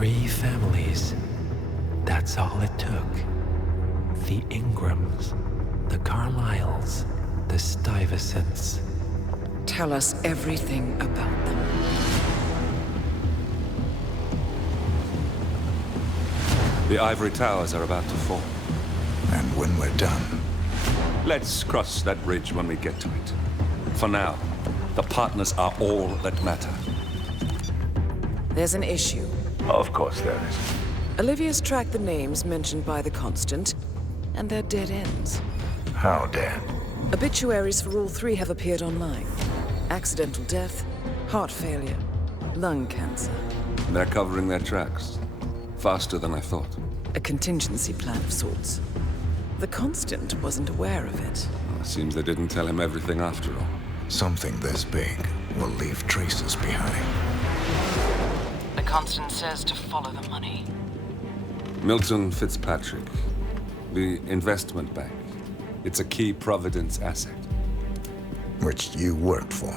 3 families. That's all it took. The Ingrams, the Carlyles, the Stuyvesants. Tell us everything about them. The ivory towers are about to fall. And when we're done... Let's cross that bridge when we get to it. For now, the partners are all that matter. There's an issue. Of course there is. Olivia's tracked the names mentioned by the Constant, and they're dead ends. How dead? Obituaries for all 3 have appeared online. Accidental death, heart failure, lung cancer. They're covering their tracks. Faster than I thought. A contingency plan of sorts. The Constant wasn't aware of it. Well, it seems they didn't tell him everything after all. Something this big will leave traces behind. The Constant says to follow the money. Milton Fitzpatrick. The investment bank. It's a key Providence asset. Which you worked for.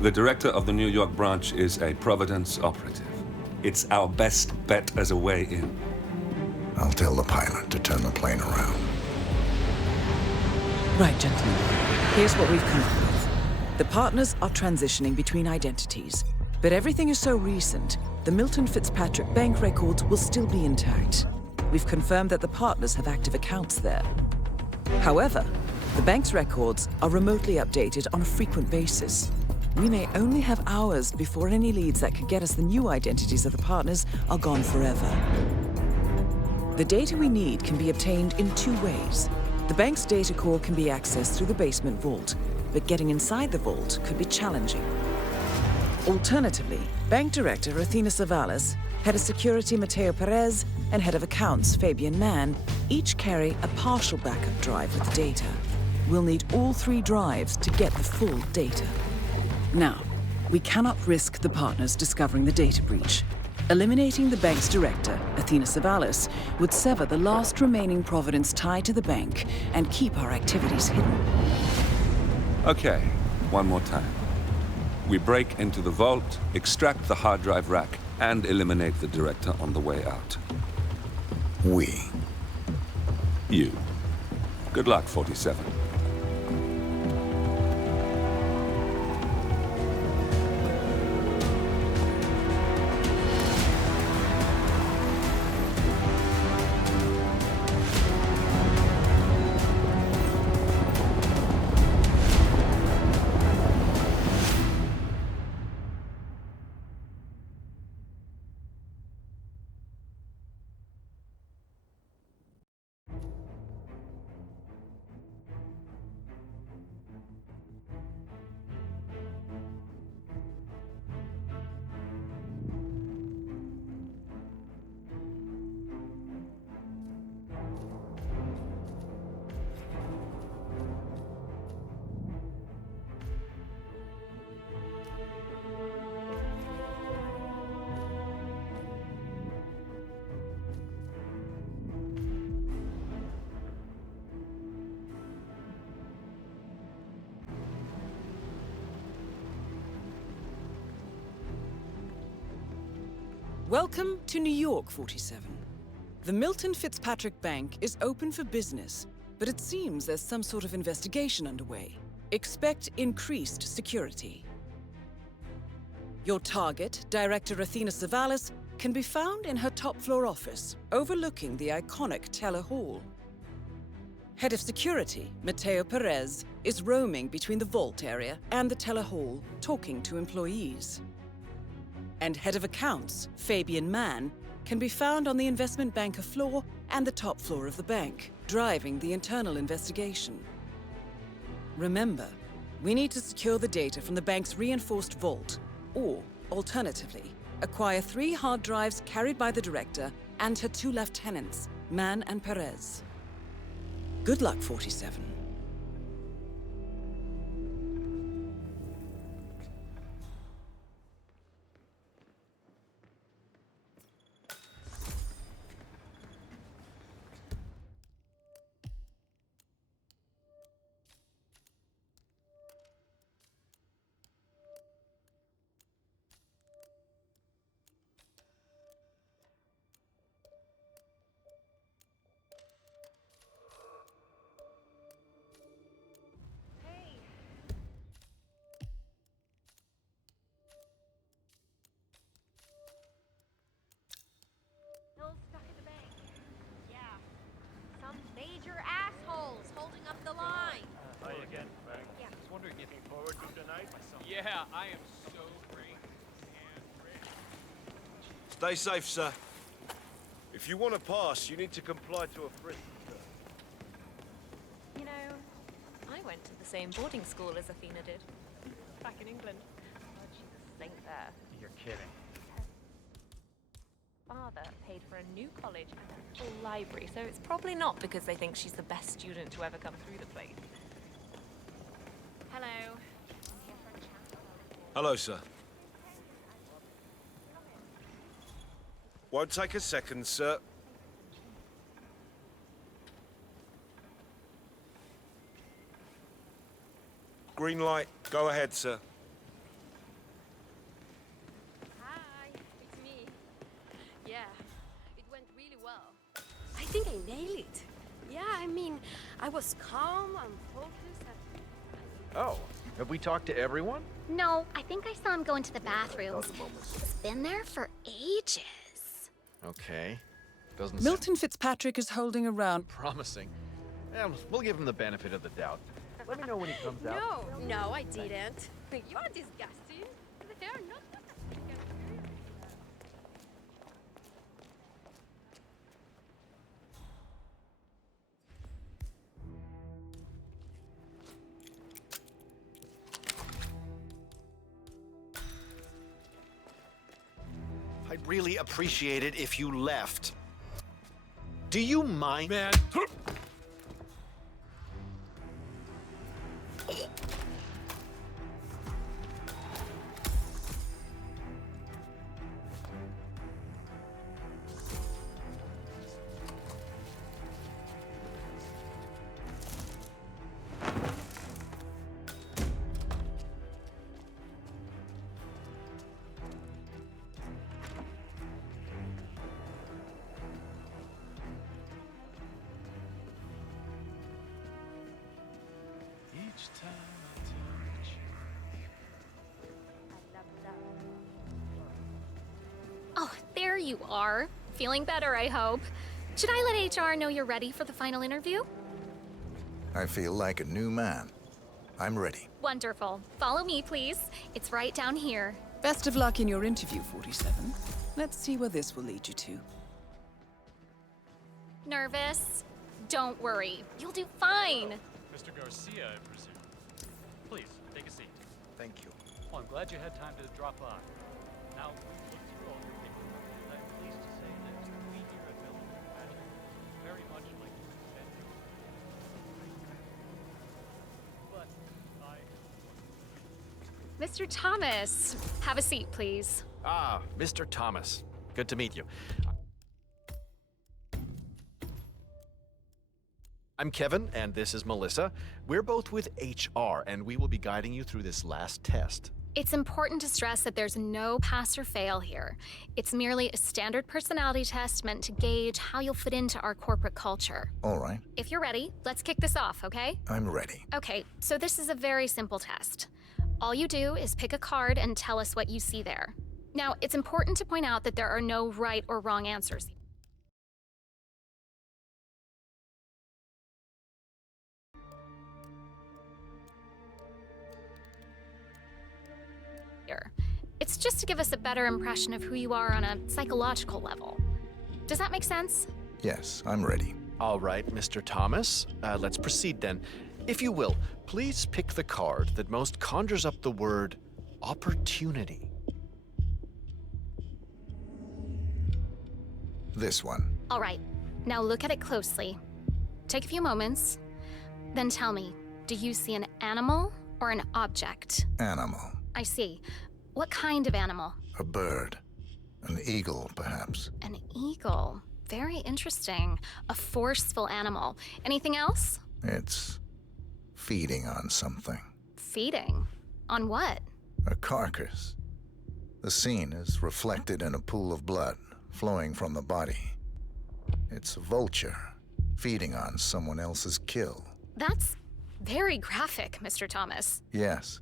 The director of the New York branch is a Providence operative. It's our best bet as a way in. I'll tell the pilot to turn the plane around. Right, gentlemen. Here's what we've come up with. The partners are transitioning between identities, but everything is so recent, the Milton Fitzpatrick bank records will still be intact. We've confirmed that the partners have active accounts there. However, the bank's records are remotely updated on a frequent basis. We may only have hours before any leads that could get us the new identities of the partners are gone forever. The data we need can be obtained in 2 ways. The bank's data core can be accessed through the basement vault, but getting inside the vault could be challenging. Alternatively, Bank Director Athena Savalas, Head of Security Mateo Perez, and Head of Accounts Fabian Mann each carry a partial backup drive with the data. We'll need all 3 drives to get the full data. Now, we cannot risk the partners discovering the data breach. Eliminating the bank's director, Athena Savalas, would sever the last remaining Providence tie to the bank and keep our activities hidden. Okay, one more time. We break into the vault, extract the hard drive rack, and eliminate the director on the way out. We. You. Good luck, 47. Welcome to New York, 47. The Milton Fitzpatrick Bank is open for business, but it seems there's some sort of investigation underway. Expect increased security. Your target, Director Athena Savalas, can be found in her top-floor office, overlooking the iconic Teller Hall. Head of Security, Mateo Perez, is roaming between the vault area and the Teller Hall, talking to employees. And Head of Accounts, Fabian Mann, can be found on the investment banker floor and the top floor of the bank, driving the internal investigation. Remember, we need to secure the data from the bank's reinforced vault, or, alternatively, acquire 3 hard drives carried by the director and her 2 lieutenants, Mann and Perez. Good luck, 47. Yeah, I am so great and ready. Stay safe, sir. If you want to pass, you need to comply to a frisk. You know, I went to the same boarding school as Athena did. Back in England. God, she's a saint there. You're kidding. Father paid for a new college and a full library, so it's probably not because they think she's the best student to ever come through the place. Hello. I'm here for a chat. Hello, sir. Won't take a second, sir. Green light. Go ahead, sir. Hi, it's me. Yeah, it went really well. I think I nailed it. Yeah, I mean, I was calm and focused. Oh, have we talked to everyone? No, I think I saw him go into the bathroom. He's been there for ages. Okay. Doesn't Milton Fitzpatrick is holding around. sound promising. Yeah, we'll give him the benefit of the doubt. Let me know when he comes out. No, I didn't. You are disgusting. They are not. I'd really appreciate it if you left. Do you mind? Man! Each time I touch Oh, there you are. Feeling better, I hope. Should I let HR know you're ready for the final interview? I feel like a new man. I'm ready. Wonderful. Follow me, please. It's right down here. Best of luck in your interview, 47. Let's see where this will lead you to. Nervous? Don't worry. You'll do fine. Mr. Garcia, I presume. Please, take a seat. Thank you. Well, I'm glad you had time to drop by. Now, we've looked through all your paperwork, and I'm pleased to say that we here at Milton Fitzpatrick very much like to extend you. But I... Mr. Thomas, have a seat, please. Ah, Mr. Thomas. Good to meet you. I'm Kevin, and this is Melissa. We're both with HR, and we will be guiding you through this last test. It's important to stress that there's no pass or fail here. It's merely a standard personality test meant to gauge how you'll fit into our corporate culture. All right, If you're ready, let's kick this off, okay? I'm ready. Okay, so this is a very simple test. All you do is pick a card and tell us what you see there. Now, it's important to point out that there are no right or wrong answers. It's just to give us a better impression of who you are on a psychological level. Does that make sense? Yes, I'm ready. All right, Mr. Thomas. Let's proceed then. If you will, please pick the card that most conjures up the word opportunity. This one. All right, now look at it closely. Take a few moments, then tell me, do you see an animal or an object? Animal. I see. What kind of animal? A bird. An eagle, perhaps. An eagle. Very interesting. A forceful animal. Anything else? It's feeding on something. Feeding? On what? A carcass. The scene is reflected in a pool of blood flowing from the body. It's a vulture feeding on someone else's kill. That's very graphic, Mr. Thomas. Yes,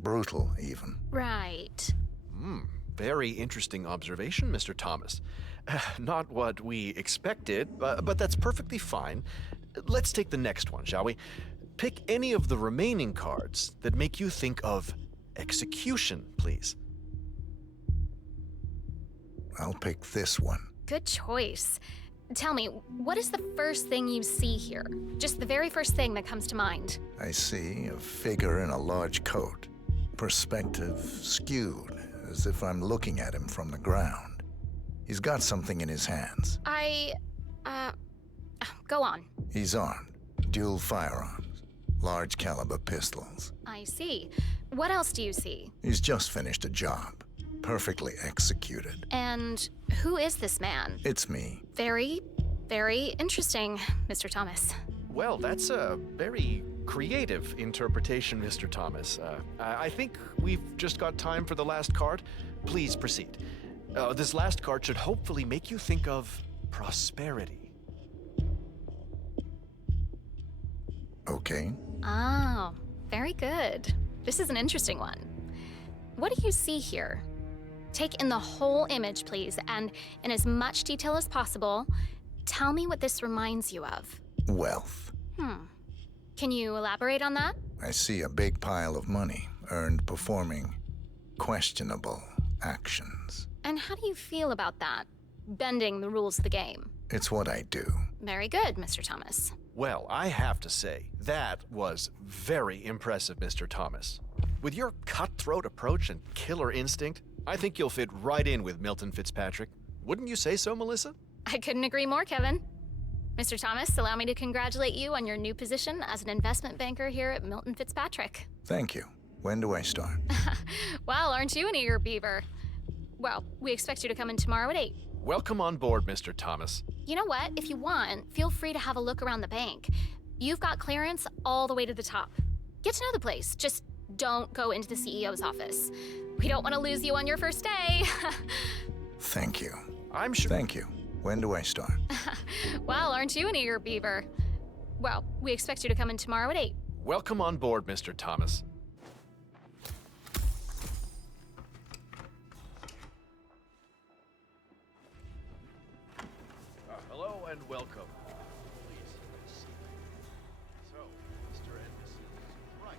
brutal even. Right. Very interesting observation, Mr. Thomas. Not what we expected, but that's perfectly fine. Let's take the next one, shall we? Pick any of the remaining cards that make you think of execution, please. I'll pick this one. Good choice. Tell me, what is the first thing you see here? Just the very first thing that comes to mind. I see a figure in a large coat, perspective skewed, as if I'm looking at him from the ground. He's got something in his hands. Go on. He's armed, dual firearms, large caliber pistols. I see. What else do you see? He's just finished a job, perfectly executed. And who is this man? It's me. Very, very interesting, Mr. Thomas. Well, that's a very creative interpretation, Mr. Thomas. I think we've just got time for the last card. Please proceed. This last card should hopefully make you think of prosperity. Okay. Oh, very good. This is an interesting one. What do you see here? Take in the whole image, please, and in as much detail as possible, tell me what this reminds you of. Wealth. Can you elaborate on that? I see a big pile of money earned performing questionable actions. And how do you feel about that? Bending the rules of the game. It's what I do. Very good, Mr. Thomas. Well, I have to say, that was very impressive, Mr. Thomas. With your cutthroat approach and killer instinct, I think you'll fit right in with Milton Fitzpatrick. Wouldn't you say so, Melissa? I couldn't agree more, Kevin. Mr. Thomas, allow me to congratulate you on your new position as an investment banker here at Milton Fitzpatrick. Thank you. When do I start? Well, aren't you an eager beaver? Well, we expect you to come in tomorrow at 8. Welcome on board, Mr. Thomas. You know what? If you want, feel free to have a look around the bank. You've got clearance all the way to the top. Get to know the place. Just don't go into the CEO's office. We don't want to lose you on your first day. Thank you. I'm sure. Thank you. When do I start? Well, aren't you an eager beaver? Well, we expect you to come in tomorrow at 8. Welcome on board, Mr. Thomas. Hello and welcome. Please, have a seat. So, Mr. and Mrs. Rice.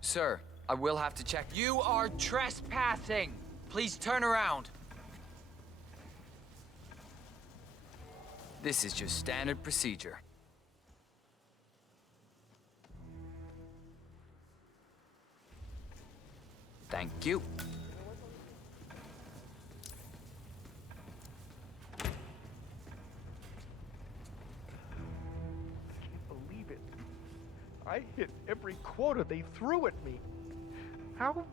Sir, I will have to check. You are trespassing! Please turn around. This is just standard procedure. Thank you. Believe it. I hit every quota they threw at me. How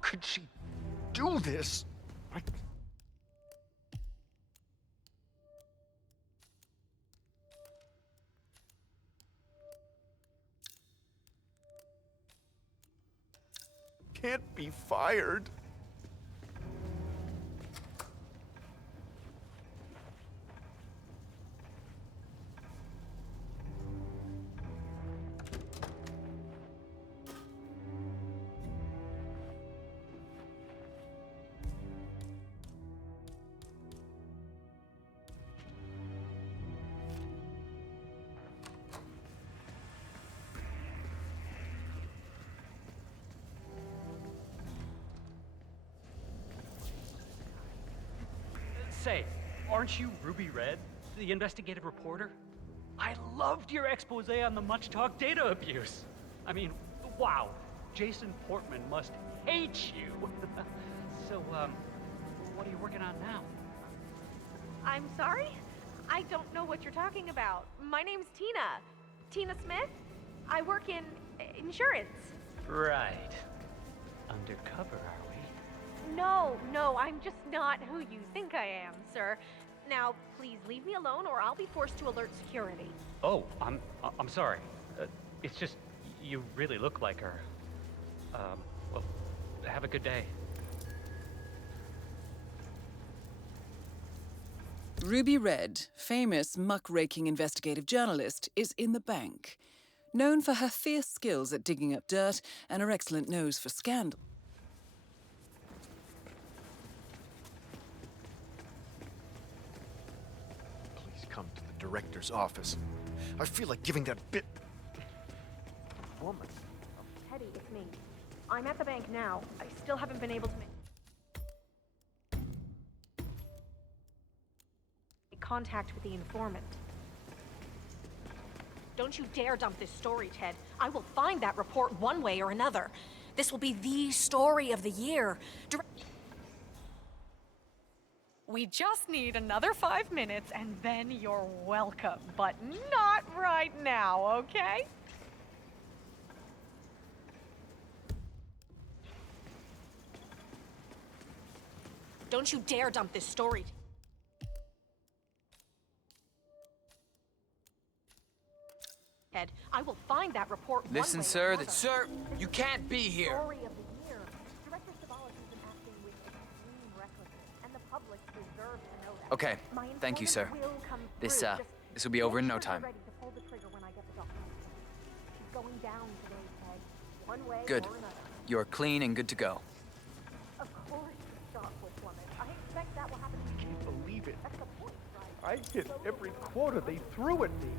could she do this? Can't be fired. Say, aren't you Ruby Red, the investigative reporter? I loved your expose on the much-talked data abuse. I mean, wow, Jason Portman must hate you. So, what are you working on now? I'm sorry? I don't know what you're talking about. My name's Tina. Tina Smith. I work in insurance. Right. Undercover, are we? No, I'm just not who you think I am, sir. Now, please leave me alone or I'll be forced to alert security. Oh, I'm sorry. It's just you really look like her. Well, have a good day. Ruby Red, famous muckraking investigative journalist, is in the bank. Known for her fierce skills at digging up dirt and her excellent nose for scandal. Please come to the director's office. I feel like giving that bit... woman. Teddy, it's me. I'm at the bank now. I still haven't been able to make contact with the informant. Don't you dare dump this story, Ted. I will find that report one way or another. This will be the story of the year. We just need another 5 minutes and then you're welcome. But not right now, okay? Don't you dare dump this story. Ed, I will find that report. Listen, sir, sir, you can't be here. Story of the year. Director Savalas has been acting with extreme recklessness, and the public deserves to know that. Okay, thank you, sir. This will be over in no time. Ready to pull the trigger when I get the document. She's going down today, Ted. One way Good. or another. You're clean and good to go. Of course, the shot will plummet. I expect that will happen. I can't believe it. That's the point, right? I hit every quota they threw at me.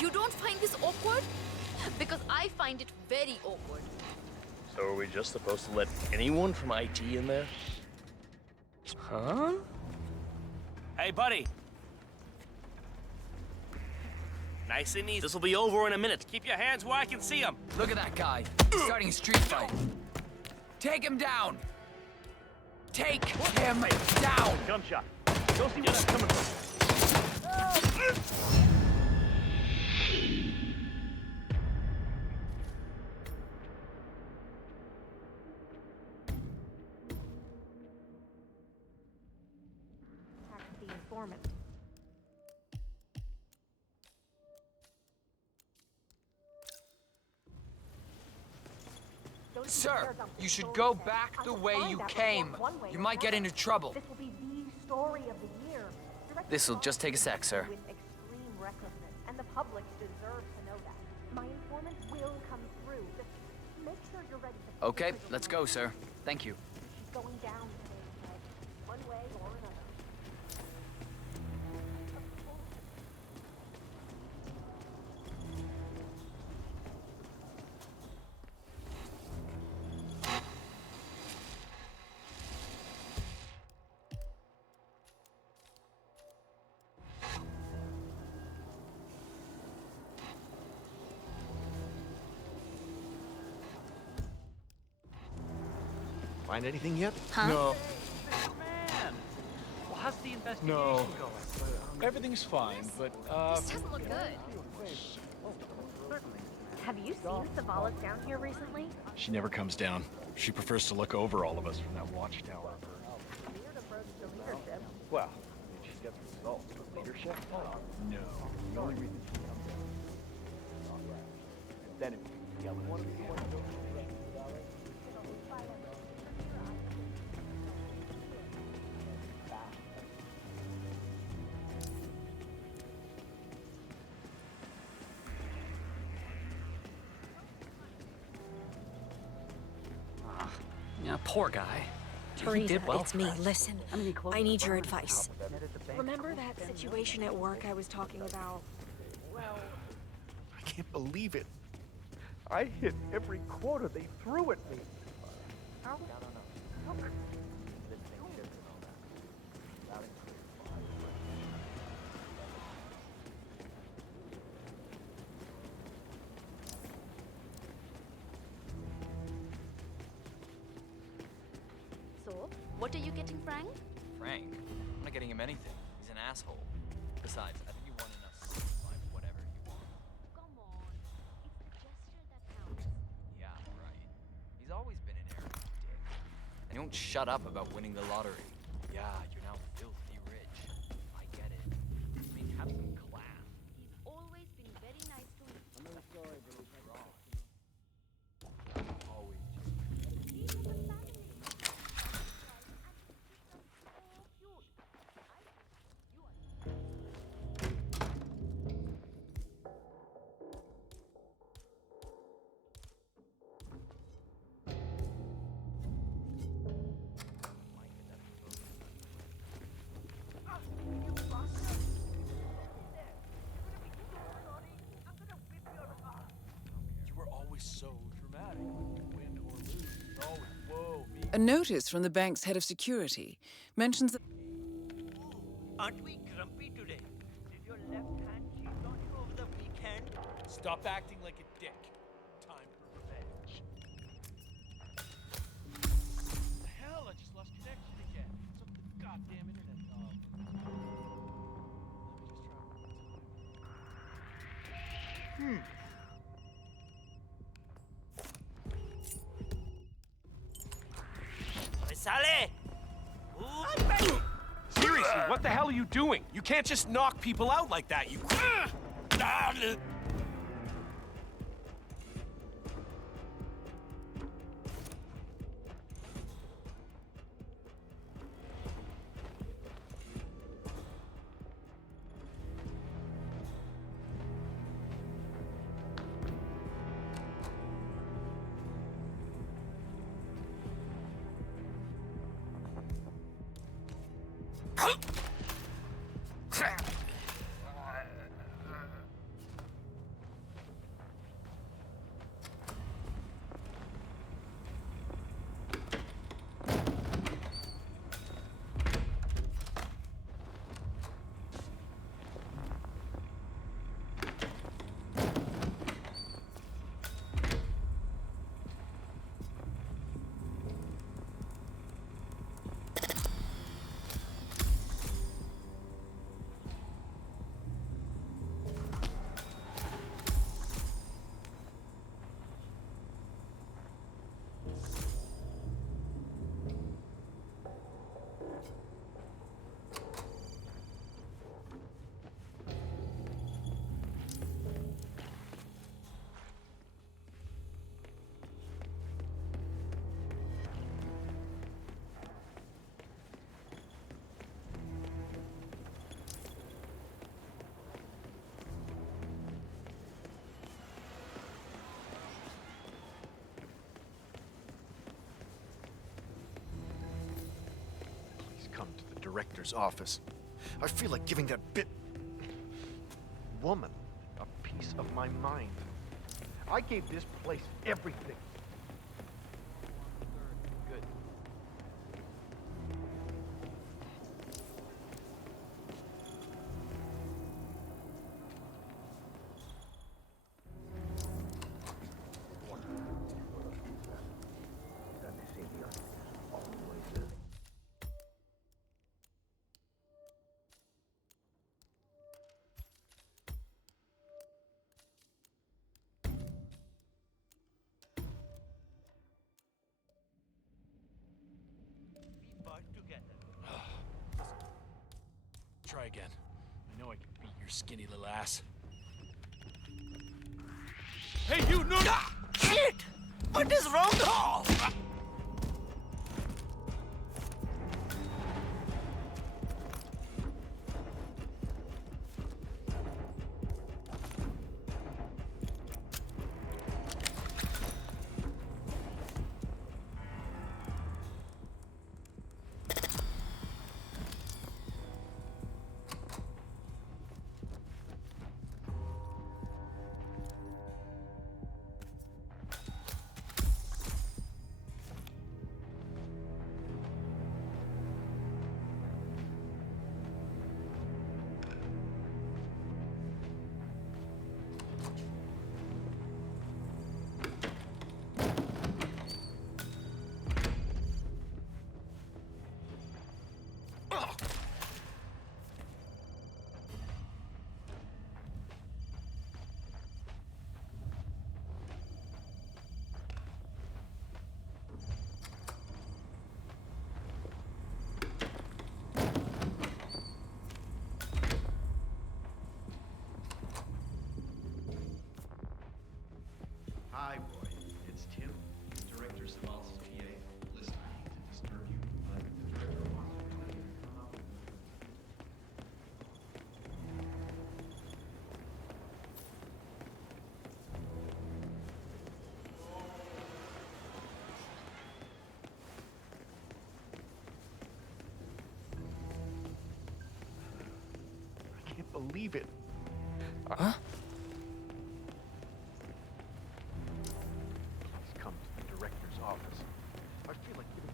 You don't find this awkward? Because I find it very awkward. So are we just supposed to let anyone from IT in there? Huh? Hey, buddy. Nice and easy. This will be over in a minute. Keep your hands where I can see them. Look at that guy, starting a street fight. Take him down! Take him down! Gunshot. Go see where that's coming from. The informant. Sir, you should go back the way you came. You might get into trouble. This will be the story of the year. This'll just take a sec, sir. With extreme recklessness, and the public deserves to know that. My informant will come through. Just make sure you're ready to. Okay, let's go, sir. Thank you. She's going down today, Ted. One way or another. Find anything yet? Huh? No. Man, well, how's the investigation No. going? Everything's fine, but, This doesn't look good. Have you seen Savalas down here recently? she never comes down. She prefers to look over all of us from that watchtower. Weird approach to leadership. Well, I mean, she gets results, but leadership? No. The only reason she comes down. And then it's yelling at me. poor guy. He Teresa, did well it's for me. us. Listen, I need your advice. Remember that situation at work I was talking about? Well, I can't believe it. I hit every quota they threw at me. So, what are you getting, Frank? Frank? I'm not getting him anything. He's an asshole. Besides, I think you want enough to buy whatever you want. Come on. It's the gesture that counts. Yeah, right. He's always been an arrogant dick. And he won't shut up about winning the lottery. Yeah, you're now filthy rich. I get it. I mean, have some class. He's always been very nice to me. I'm really sorry, but it was wrong. Always He has a family. You were always so dramatic. Win or lose. It's always, whoa, me. A notice from the bank's head of security mentions that Aren't we grumpy today? Did your left hand cheat on you over the weekend? Stop acting like a dick. Time for revenge. The hell? I just lost connection again. What's up with the goddamn internet, dog? Let me just try one more time. Sale! Seriously, what the hell are you doing? You can't just knock people out like that, you... Come to the director's office. I feel like giving that woman a piece of my mind. I gave this place everything. Good. Try again. I know I can beat your skinny little ass. Hey, you no! Shit! What is wrong? Oh! Hi, Roy. It's Tim, Director Samal's PA. Listen, I hate to disturb you, but the director wants you to come up with I can't believe it. Huh? Please come to the director's office. I feel like giving.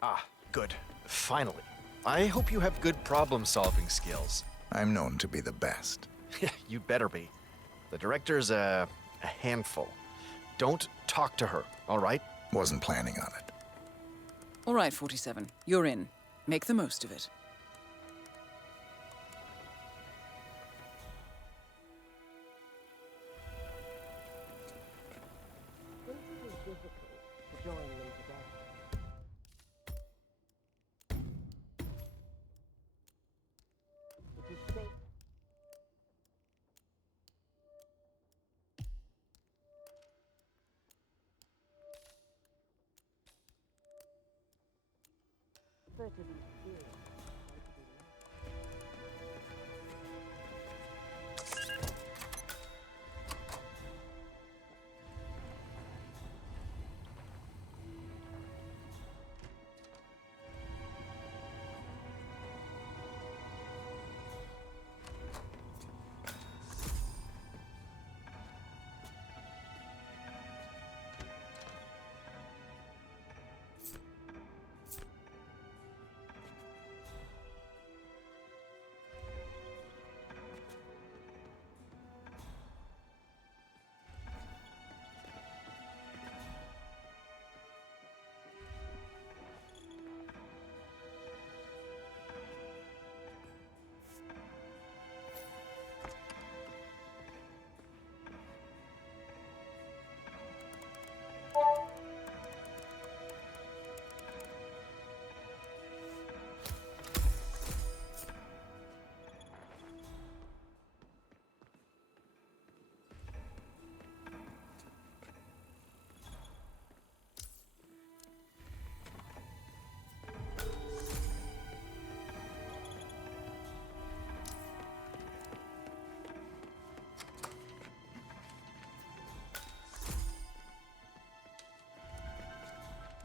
Ah, good. Finally. I hope you have good problem-solving skills. I'm known to be the best. You better be. The director's a handful. Don't talk to her, all right? Wasn't planning on it. All right, 47. You're in. Make the most of it.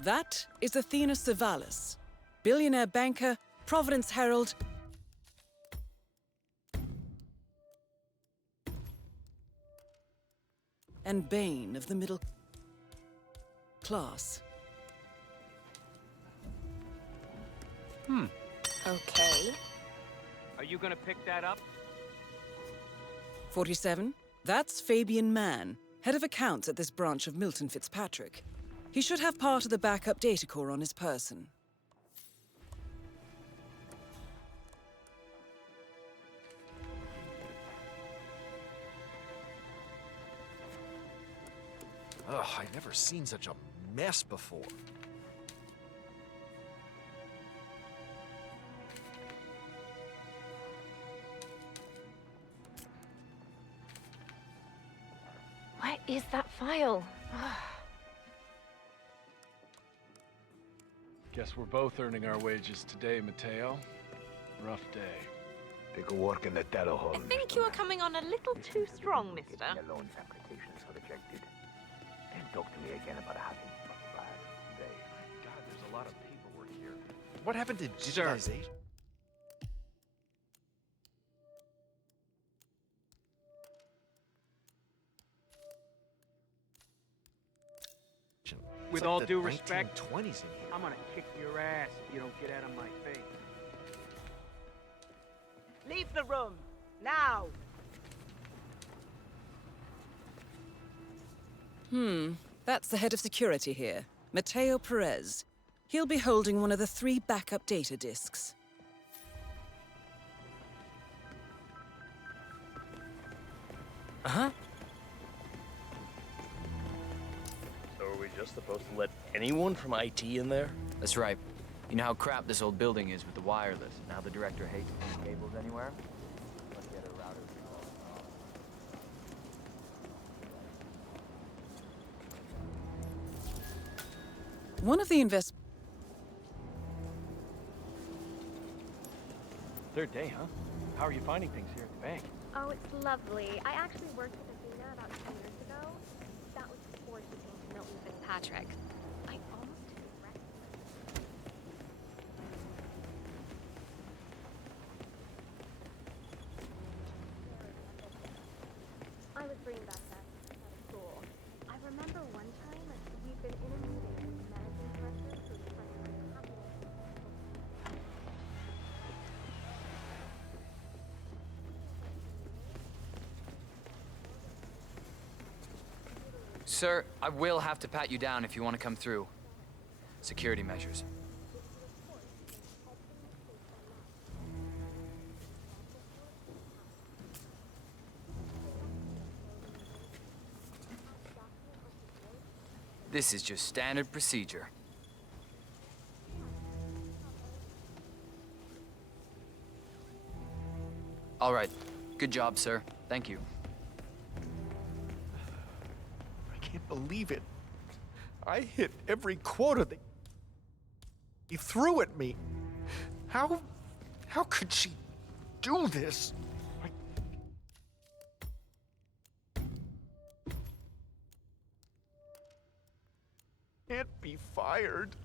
That is Athena Savalas, billionaire banker, Providence Herald, and bane of the middle class. Okay. Are you gonna pick that up? 47. That's Fabian Mann, head of accounts at this branch of Milton Fitzpatrick. He should have part of the backup data core on his person. Ugh, I've never seen such a mess before. What is that file? Guess we're both earning our wages today, Mateo. Rough day. They could work in the terror hall. I think you are coming on a little too strong, mister. Your loan applications are rejected. Then talk to me again about having a bad day. God, there's a lot of paperwork here. What happened to Sir. digitization? With It's like all the due respect, 1920s in here. I'm gonna kick your ass if you don't get out of my face. Leave the room, now! That's the head of security here, Mateo Perez. He'll be holding one of the 3 backup data disks. Uh-huh. So are we just supposed to let anyone from IT in there? That's right. You know how crap this old building is with the wireless, and how the director hates putting cables anywhere? Let's get a router. One of the Third day, huh? How are you finding things here at the bank? Oh, it's lovely. I actually worked with Athena about 2 years ago. That was before she came to Milton Fitzpatrick. I almost took a breath. I was bringing back that out of school. I remember one time we'd been in a meeting with the managing director who was trying to make happiness. Sir, I will have to pat you down if you want to come through. Security measures. This is just standard procedure. All right. Good job, sir. Thank you. I can't believe it. I hit every quota that he threw at me. How could she do this? I can't be fired.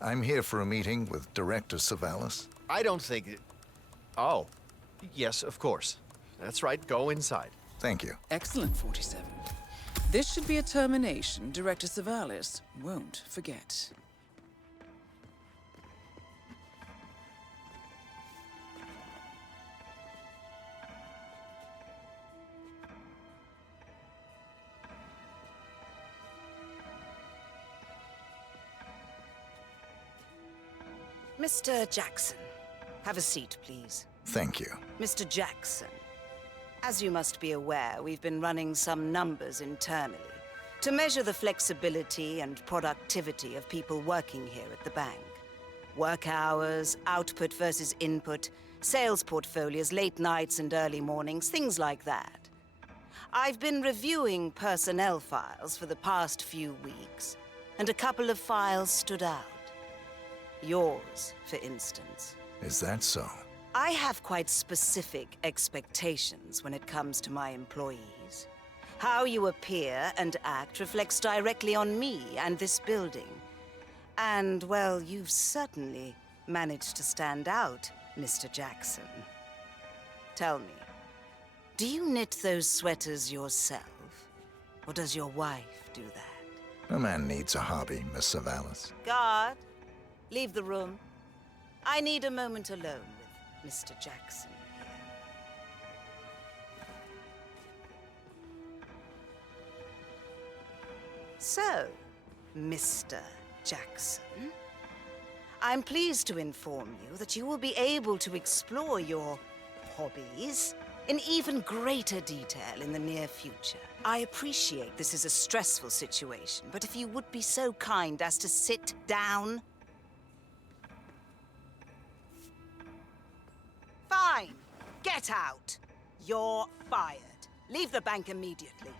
I'm here for a meeting with Director Savalas. I don't think it... Oh. Yes, of course. That's right. Go inside. Thank you. Excellent, 47. This should be a termination Director Savalas won't forget. Mr. Jackson, have a seat, please. Thank you. Mr. Jackson, as you must be aware, we've been running some numbers internally to measure the flexibility and productivity of people working here at the bank. Work hours, output versus input, sales portfolios, late nights and early mornings, things like that. I've been reviewing personnel files for the past few weeks, and a couple of files stood out. Yours, for instance. Is that so? I have quite specific expectations when it comes to my employees. How you appear and act reflects directly on me and this building. And, well, you've certainly managed to stand out, Mr. Jackson. Tell me, do you knit those sweaters yourself? Or does your wife do that? A man needs a hobby, Miss Savalas. Guard, leave the room. I need a moment alone with Mr. Jackson here. So, Mr. Jackson, I'm pleased to inform you that you will be able to explore your hobbies in even greater detail in the near future. I appreciate this is a stressful situation, but if you would be so kind as to sit down. Fine. Get out. You're fired. Leave the bank immediately.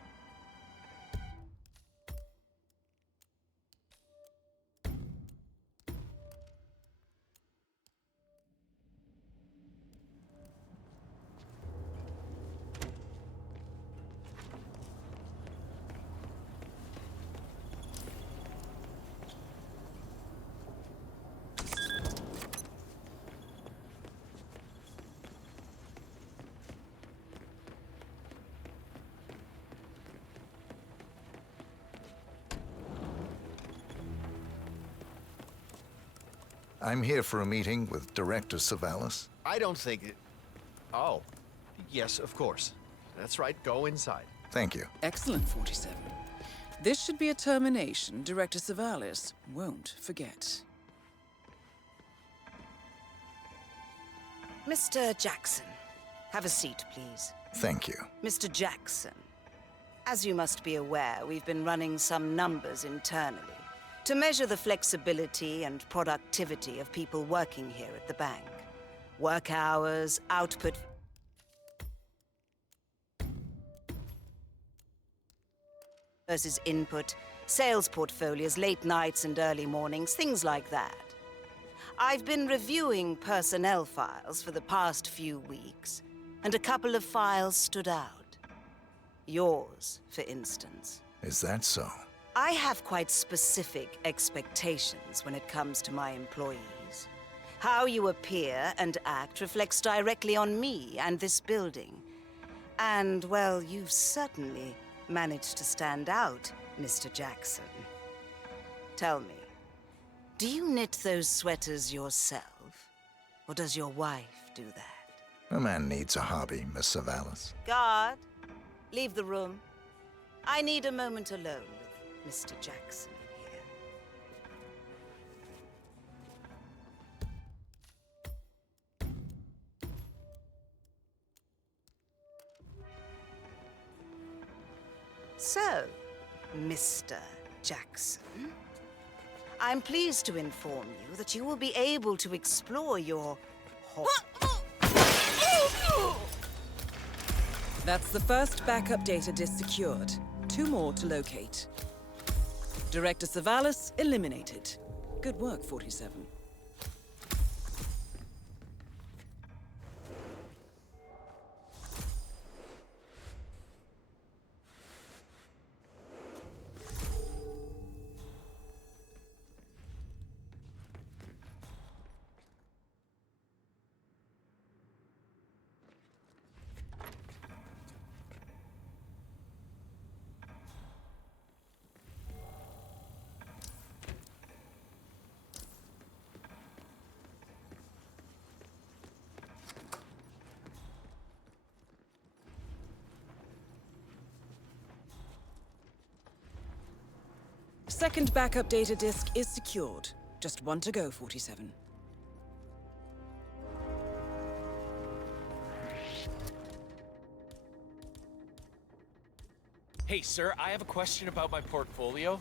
I'm here for a meeting with Director Savalas. I don't think it... Oh. Yes, of course. That's right. Go inside. Thank you. Excellent, 47. This should be a termination Director Savalas won't forget. Mr. Jackson, have a seat, please. Thank you. Mr. Jackson, as you must be aware, we've been running some numbers internally to measure the flexibility and productivity of people working here at the bank. Work hours, output... versus input, sales portfolios, late nights and early mornings, things like that. I've been reviewing personnel files for the past few weeks, and a couple of files stood out. Yours, for instance. Is that so? I have quite specific expectations when it comes to my employees. How you appear and act reflects directly on me and this building. And, well, you've certainly managed to stand out, Mr. Jackson. Tell me, do you knit those sweaters yourself? Or does your wife do that? A man needs a hobby, Miss Savalas. Guard, leave the room. I need a moment alone with Mr. Jackson here. So, Mr. Jackson, I'm pleased to inform you that you will be able to explore your That's the first backup data disk secured. 2 more to locate. Director Savalas eliminated. Good work, 47. Second backup data disk is secured. Just 1 to go, 47. Hey, sir, I have a question about my portfolio.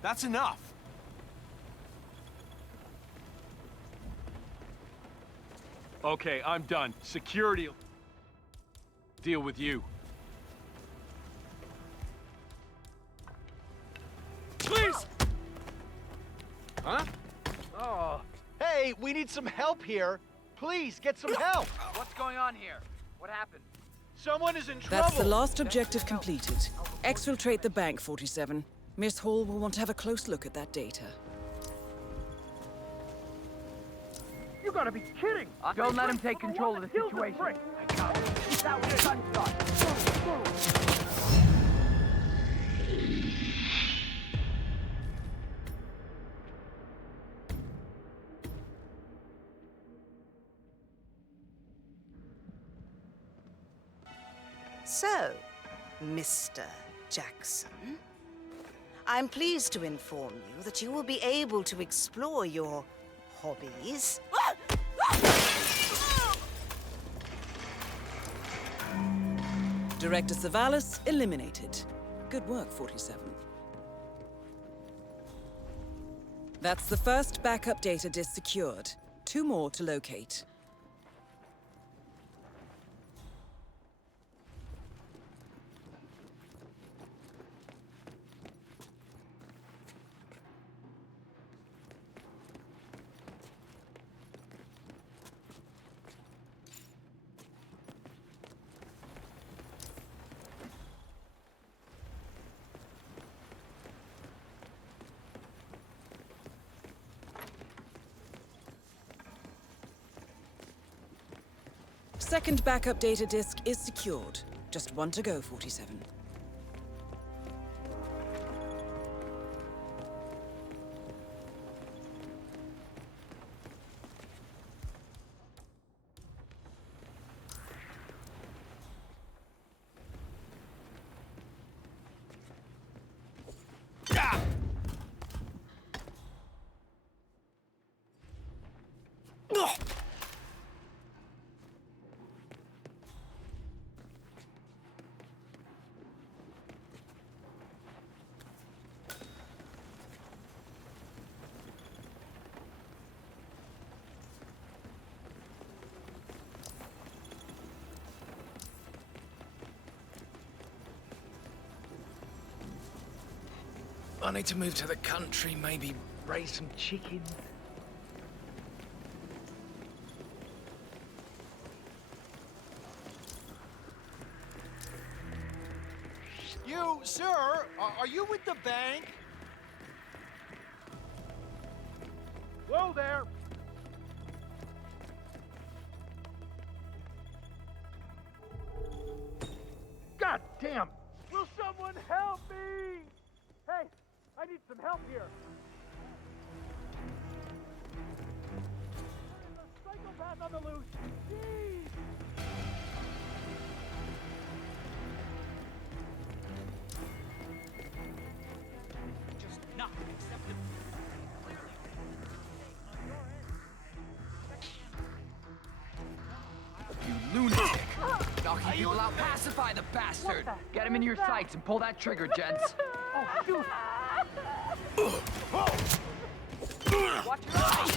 That's enough. Okay, I'm done. Security will deal with you. Please! Huh? Oh. Hey, we need some help here. Please, get some help. What's going on here? What happened? Someone is in trouble. That's the last objective completed. Exfiltrate the bank, 47. Miss Hall will want to have a close look at that data. You gotta be kidding! Don't let him take control of the situation. I got it. That was a gunshot. So, Mr. Jackson, I'm pleased to inform you that you will be able to explore your hobbies. Director Savalas eliminated. Good work, 47. That's the first backup data disk secured. 2 more to locate. Second backup data disk is secured. Just 1 to go, 47. I need to move to the country, maybe raise some chickens. You, sir, are you with the bank? Whoa there! God damn! Will someone help me? Hey, I need some help here. There's a psychopath on the loose. Jeez! Just not acceptable. You lunatic! Knocking people out, pacify the bastard! Get him in your sights and pull that trigger, gents. Oh, shoot! Watch your eyes!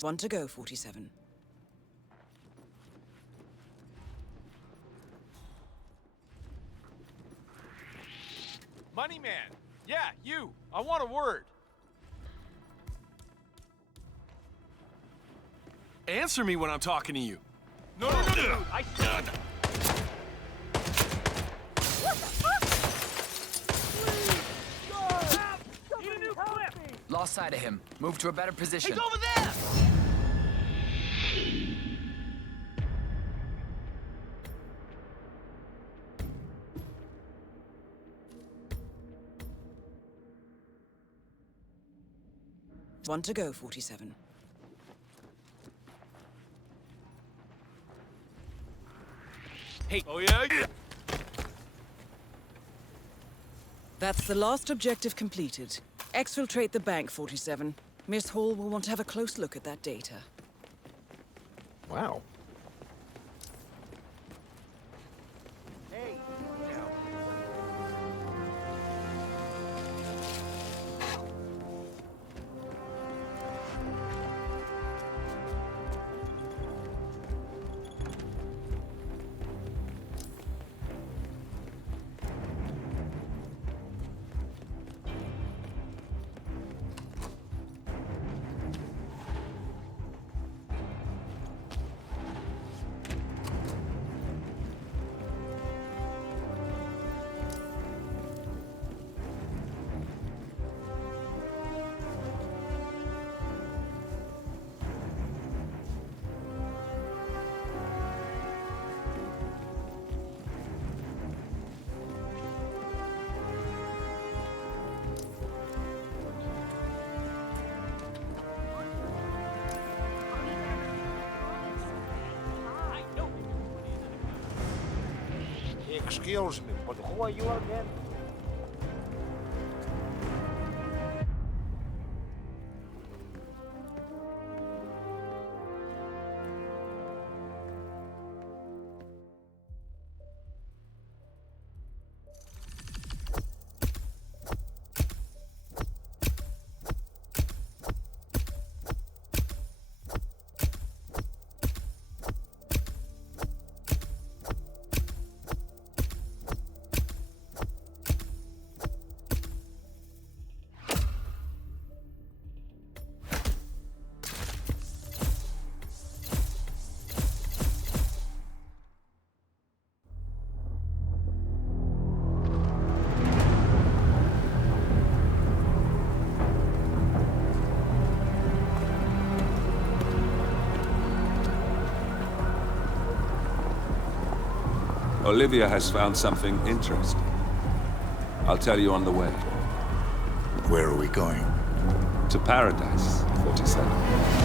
One to go, 47. Money man! Yeah, you! I want a word! Answer me when I'm talking to you! No! I said... Lost sight of him. Move to a better position. He's over there! One to go, 47. Hey! Oh yeah? That's the last objective completed. Exfiltrate the bank, 47. Miss Hall will want to have a close look at that data. Wow. Excuse me, but who are you again? Olivia has found something interesting. I'll tell you on the way. Where are we going? To paradise, 47.